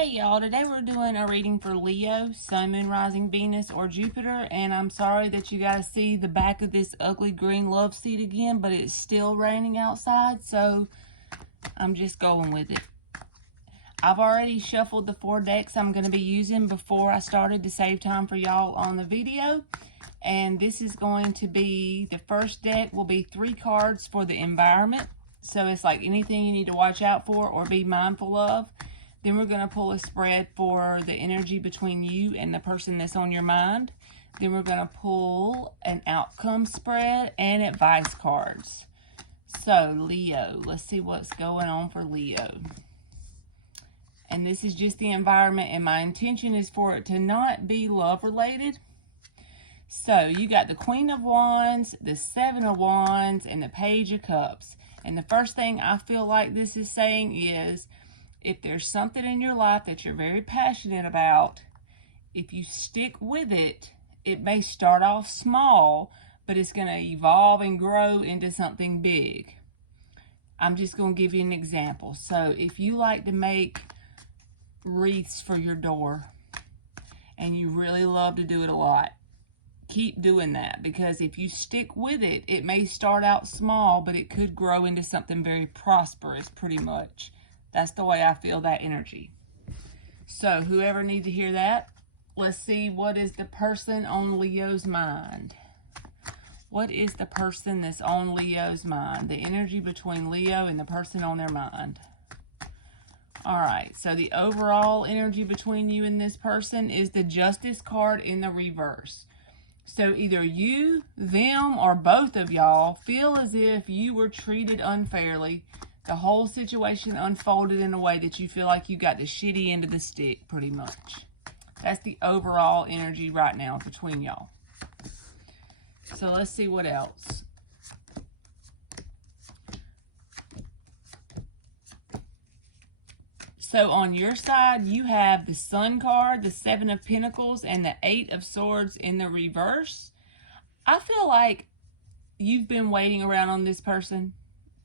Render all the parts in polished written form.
Hey y'all, today we're doing a reading for Leo, Sun, Moon, Rising, Venus, or Jupiter, and I'm sorry that you guys see the back of this ugly green love seat again, but it's still raining outside, so I'm just going with it. I've already shuffled the 4 decks I'm going to be using before I started to save time for y'all on the video, and this is going to be, the first deck will be 3 cards for the environment, so it's like anything you need to watch out for or be mindful of. Then we're going to pull a spread for the energy between you and the person that's on your mind. Then we're going to pull an outcome spread and advice cards. So, Leo, let's see what's going on for Leo. And this is just the environment, and my intention is for it to not be love-related. So, you got the Queen of Wands, the Seven of Wands, and the Page of Cups. And the first thing I feel like this is saying is, if there's something in your life that you're very passionate about, if you stick with it, it may start off small, but it's going to evolve and grow into something big. I'm just going to give you an example. So if you like to make wreaths for your door and you really love to do it a lot, keep doing that, because if you stick with it, it may start out small, but it could grow into something very prosperous pretty much. That's the way I feel that energy. So whoever needs to hear that, let's see what is the person on Leo's mind. What is the person that's on Leo's mind? The energy between Leo and the person on their mind. Alright, so the overall energy between you and this person is the Justice card in the reverse. So either you, them, or both of y'all feel as if you were treated unfairly. The whole situation unfolded in a way that you feel like you got the shitty end of the stick, pretty much. That's the overall energy right now between y'all. So let's see what else. So on your side, you have the Sun card, the Seven of Pentacles, and the Eight of Swords in the reverse. I feel like you've been waiting around on this person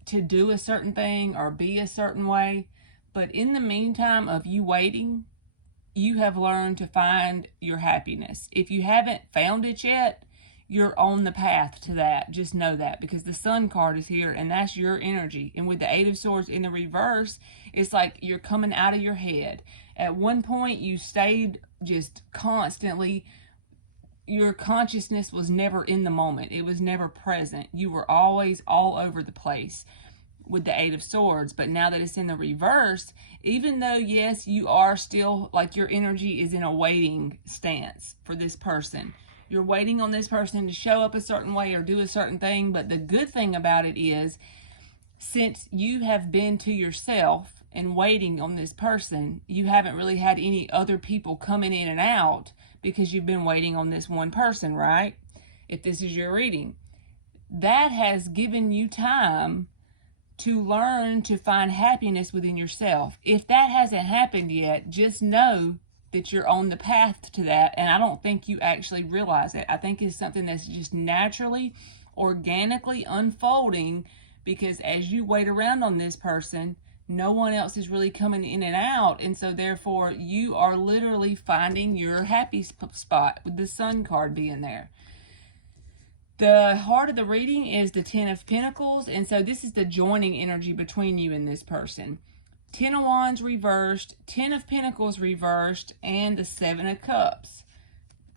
to do a certain thing or be a certain way, but in the meantime of you waiting, you have learned to find your happiness. If you haven't found it yet, you're on the path to that. Just know that, because the Sun card is here and that's your energy. And with the Eight of Swords in the reverse, it's like you're coming out of your head. At one point you stayed just constantly, your consciousness was never in the moment. It was never present. You were always all over the place with the Eight of Swords. But now that it's in the reverse, even though, yes, you are still, like, your energy is in a waiting stance for this person. You're waiting on this person to show up a certain way or do a certain thing. But the good thing about it is, since you have been to yourself and waiting on this person, you haven't really had any other people coming in and out, because you've been waiting on this one person, right? If this is your reading, that has given you time to learn to find happiness within yourself. If that hasn't happened yet, just know that you're on the path to that, and I don't think you actually realize it. I think it's something that's just naturally, organically unfolding, because as you wait around on this person, no one else is really coming in and out, and so therefore you are literally finding your happy spot with the Sun card being there. The heart of the reading is the Ten of Pentacles, and so this is the joining energy between you and this person. Ten of Wands reversed, Ten of Pentacles reversed, and the Seven of Cups.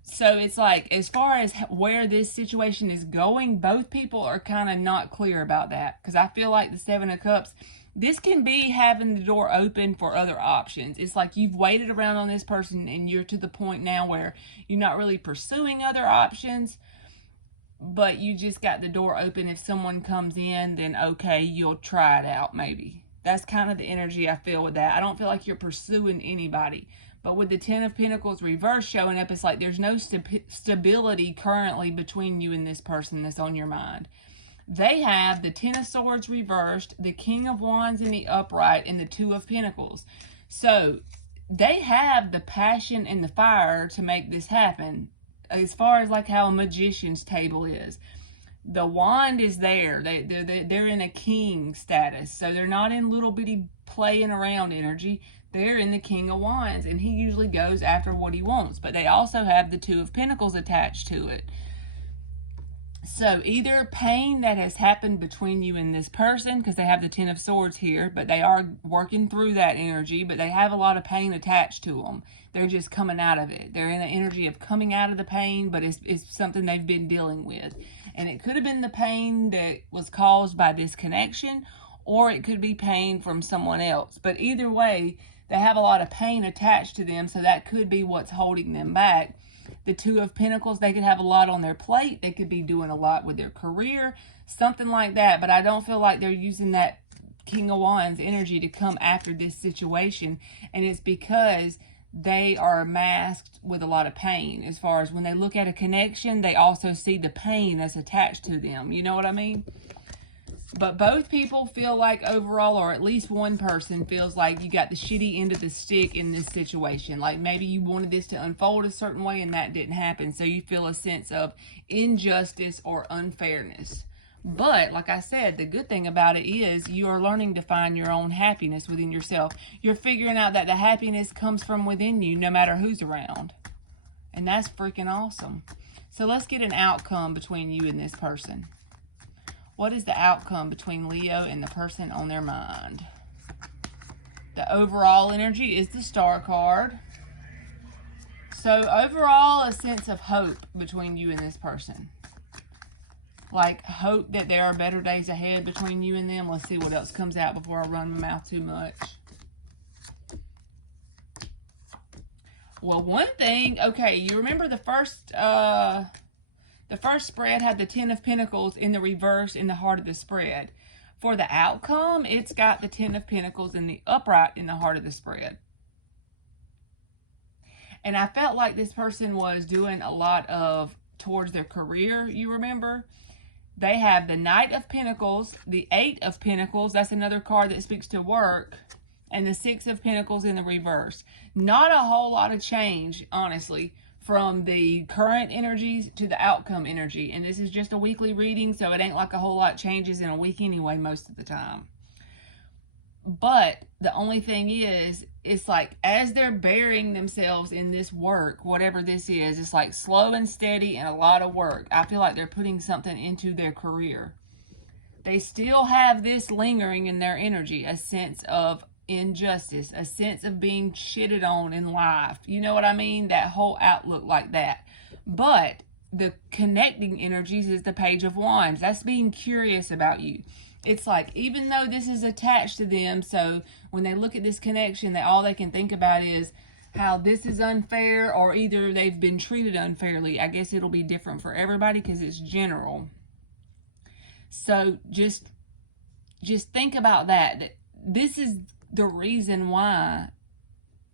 So it's like, as far as where this situation is going, both people are kind of not clear about that, because I feel like the Seven of Cups, this can be having the door open for other options. It's like you've waited around on this person and you're to the point now where you're not really pursuing other options, but you just got the door open. If someone comes in, then okay, you'll try it out maybe. That's kind of the energy I feel with that. I don't feel like you're pursuing anybody. But with the Ten of Pentacles reverse showing up, it's like there's no stability currently between you and this person that's on your mind. They have the Ten of Swords reversed, the King of Wands in the upright, and the Two of Pentacles. So they have the passion and the fire to make this happen, as far as like how a magician's table is. The wand is there. They're in a king status. So they're not in little bitty playing around energy. They're in the King of Wands, and he usually goes after what he wants. But they also have the Two of Pentacles attached to it. So either pain that has happened between you and this person, because they have the Ten of Swords here, but they are working through that energy, but they have a lot of pain attached to them. They're just coming out of it. They're in the energy of coming out of the pain, but it's something they've been dealing with. And it could have been the pain that was caused by disconnection, or it could be pain from someone else. But either way, they have a lot of pain attached to them, so that could be what's holding them back. The Two of Pentacles, they could have a lot on their plate. They could be doing a lot with their career, something like that. But I don't feel like they're using that King of Wands energy to come after this situation. And it's because they are masked with a lot of pain. As far as when they look at a connection, they also see the pain that's attached to them. You know what I mean? But both people feel like overall, or at least one person feels like you got the shitty end of the stick in this situation. Like maybe you wanted this to unfold a certain way and that didn't happen. So you feel a sense of injustice or unfairness. But like I said, the good thing about it is you are learning to find your own happiness within yourself. You're figuring out that the happiness comes from within you no matter who's around. And that's freaking awesome. So let's get an outcome between you and this person. What is the outcome between Leo and the person on their mind? The overall energy is the Star card. So overall, a sense of hope between you and this person. Like hope that there are better days ahead between you and them. Let's see what else comes out before I run my mouth too much. Well, one thing, okay, you remember the first spread had the Ten of Pentacles in the reverse in the heart of the spread. For the outcome, it's got the Ten of Pentacles in the upright in the heart of the spread. And I felt like this person was doing a lot of towards their career, you remember? They have the Knight of Pentacles, the Eight of Pentacles, that's another card that speaks to work, and the Six of Pentacles in the reverse. Not a whole lot of change, honestly, from the current energies to the outcome energy. And this is just a weekly reading, so it ain't like a whole lot changes in a week anyway most of the time. But the only thing is, it's like as they're burying themselves in this work, whatever this is, it's like slow and steady and a lot of work. I feel like they're putting something into their career. They still have this lingering in their energy, a sense of injustice, a sense of being shitted on in life. You know what I mean? That whole outlook like that. But the connecting energies is the Page of Wands. That's being curious about you. It's like, even though this is attached to them, so when they look at this connection, all they can think about is how this is unfair, or either they've been treated unfairly. I guess it'll be different for everybody because it's general. So just think about that. This is the reason why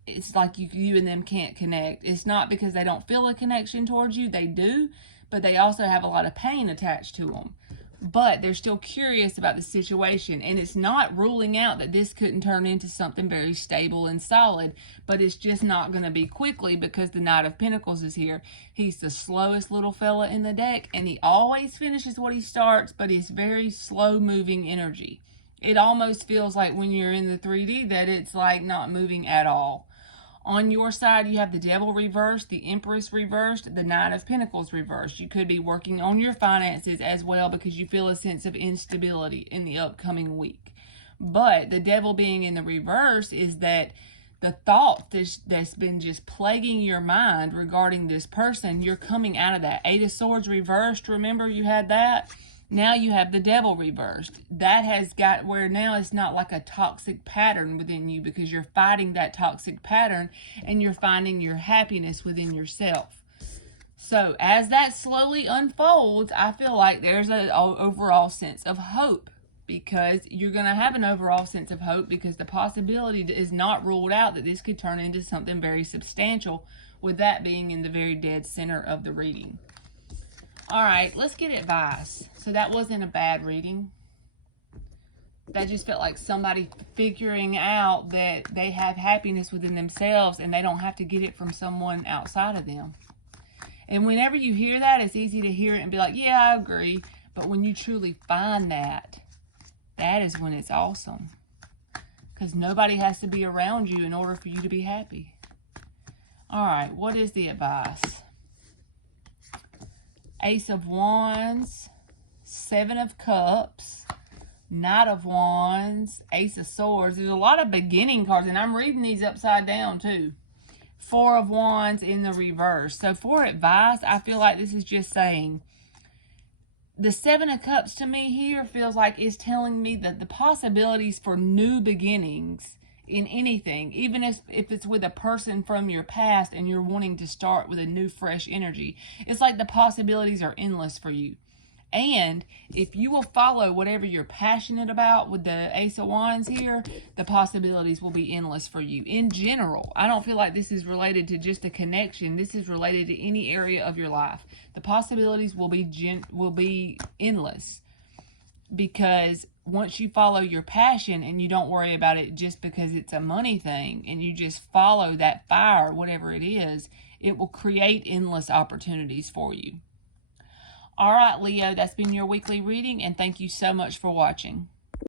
it's like you and them can't connect. It's not because they don't feel a connection towards you. They do, but they also have a lot of pain attached to them. But they're still curious about the situation, and it's not ruling out that this couldn't turn into something very stable and solid, but it's just not going to be quickly because the Knight of Pentacles is here. He's the slowest little fella in the deck, and he always finishes what he starts, but it's very slow moving energy. It almost feels like when you're in the 3D that it's like not moving at all. On your side, you have the Devil reversed, the Empress reversed, the Nine of Pentacles reversed. You could be working on your finances as well because you feel a sense of instability in the upcoming week. But the Devil being in the reverse is that the thought that's been just plaguing your mind regarding this person, you're coming out of that. Eight of Swords reversed, remember you had that? Now you have the Devil reversed. That has got where now it's not like a toxic pattern within you because you're fighting that toxic pattern and you're finding your happiness within yourself. So as that slowly unfolds, I feel like there's an overall sense of hope, because you're going to have an overall sense of hope because the possibility is not ruled out that this could turn into something very substantial, with that being in the very dead center of the reading. All right, let's get advice. So that wasn't a bad reading. That just felt like somebody figuring out that they have happiness within themselves and they don't have to get it from someone outside of them. And whenever you hear that, it's easy to hear it and be like, yeah, I agree. But when you truly find that, that is when it's awesome. Because nobody has to be around you in order for you to be happy. All right, what is the advice? Ace of Wands, Seven of Cups, Knight of Wands, Ace of Swords. There's a lot of beginning cards, and I'm reading these upside down too. Four of Wands in the reverse. So for advice, I feel like this is just saying, the Seven of Cups to me here feels like it's telling me that the possibilities for new beginnings in anything, even if it's with a person from your past and you're wanting to start with a new fresh energy, it's like the possibilities are endless for you. And if you will follow whatever you're passionate about with the Ace of Wands here, the possibilities will be endless for you. In general, I don't feel like this is related to just a connection. This is related to any area of your life. The possibilities will be endless, because once you follow your passion and you don't worry about it just because it's a money thing, and you just follow that fire, whatever it is, it will create endless opportunities for you. All right, Leo, that's been your weekly reading, and thank you so much for watching.